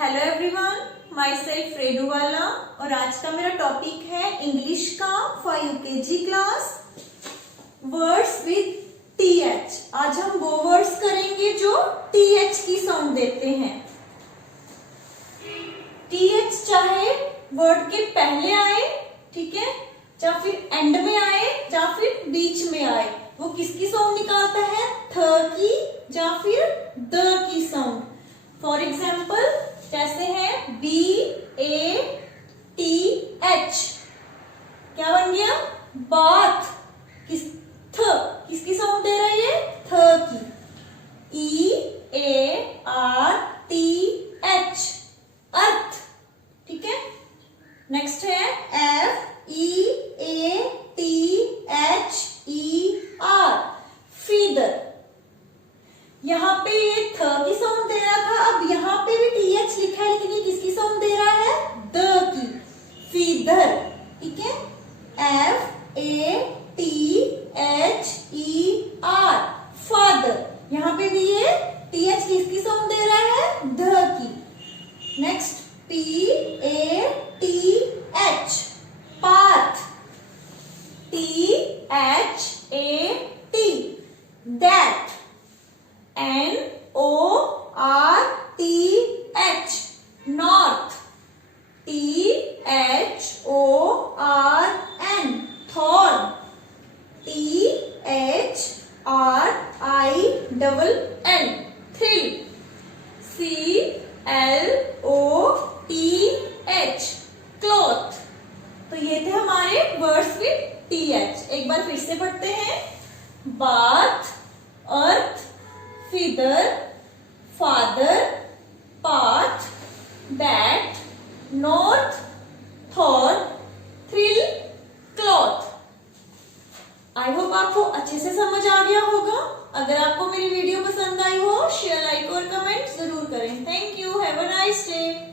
Hello everyone, myself Renuwala और आज का मेरा टॉपिक है इंग्लिश का for UKG class words with TH. आज हम वो वर्ड्स करेंगे जो टीएच की साउंड देते हैं। टीएच चाहे वर्ड के पहले आए, ठीक है, या फिर एंड में आए या फिर बीच में आए, वो किसकी साउंड निकालता है? थ की या फिर the key sound. For example जैसे है BATH, क्या बन गया? बाथ। किसकी साउंड दे रहा है ये? थ की। EARTH, अर्थ, ठीक है। नेक्स्ट है FEATHER, फीदर। यहाँ पे ये थ की साउंड दे रहा था, अब यहाँ पे भी TH लिखा है, लेकिन ये किसकी साउंड दे रहा है? द की, फीदर, ठीक है। FATHER, father. यहाँ पे भी ये TH किसकी साउंड दे रहा है? The key. Next PATH, path. THAT, NORTH, north। THORN, thorn। THRILL, thrill। CLOTH, cloth। तो ये थे हमारे वर्ड्स विद TH। एक बार फिर से पढ़ते हैं। Bath, earth, feather, father, path, that, north, thorn, thrill, cloth. I hope आपको अच्छे से समझ आ गया होगा। अगर आपको मेरी वीडियो पसंद आई हो, शेयर, लाइक और कमेंट जरूर करें। Thank you, have a nice day.